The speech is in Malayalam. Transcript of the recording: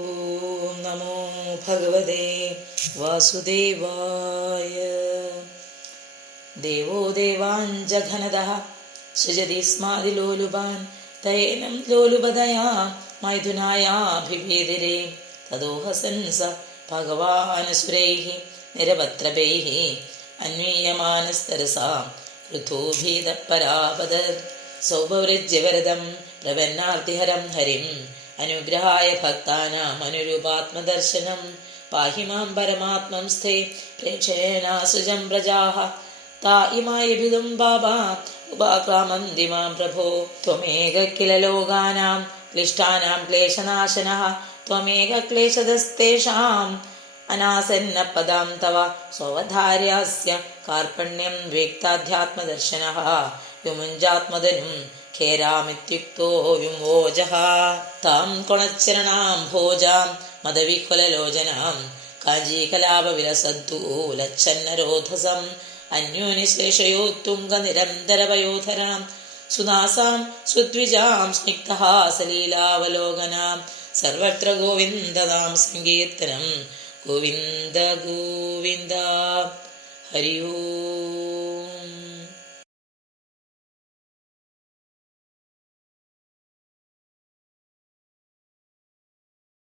ഓം നമോ ഭഗവതേ വാസുദേവായ. ദേവോ ദേവാഞ്ജഘനദഃ സൃജതി സ്മാദിലോലുപാൻ തയേനം ലോലുപതയാ മൈഥുനായാഭിവേദിരേ തദോഹസൻ സ ഭഗവാനസുരൈഃ നിരപത്രപൈഃ അന്വീയമാനസ്തരസാ പൃഥോഭീതപരാപദർ സൗഭവൃജ്യവരദം പ്രപന്നാർത്തിഹരം ഹരിം അനുഗ്രഹായ ഭക്താനാം അനുരൂപാത്മദർശനം പാഹി മാം പരമാത്മം സ്ഥേ പ്രേക്ഷേണാസുജം പ്രജാഃ താ ഇമായഭിദും ബാബാ ഉപാക്രാമന്തി മാം പ്രഭോ ത്വമേക കില ലോകാനാം ക്ലിഷ്ടാനാം ക്ലേശനാശനഃ ത്വമേക ക്ലേശദസ്തേഷാം അനാസന്നപദാം തവ സ്വവധാര്യാസ്യ കാർപണ്യം വേക്താധ്യാത്മദർശനഃ യുമുഞ്ചാത്മതനും ഖേരാമിത്യുക്തോ വിമോചഃ താം കൊണച്ചരണാം ഭോജാം മദവിഹ്വലലോചനാം കാഞ്ചീകലാപവിലസദ്ദൂലച്ഛന്നരോധസം അന്യോനിശേഷയോത്തുംഗനിരന്തരവയോധരാം സുനാസാം സുദ്വിജാം സ്നിഗ്ധഹാസലീലാവലോകനാം സർവത്ര ഗോവിന്ദനാം സങ്കീർത്തനം ഗോവിന്ദ ഗോവിന്ദ. ഹരി ഓം.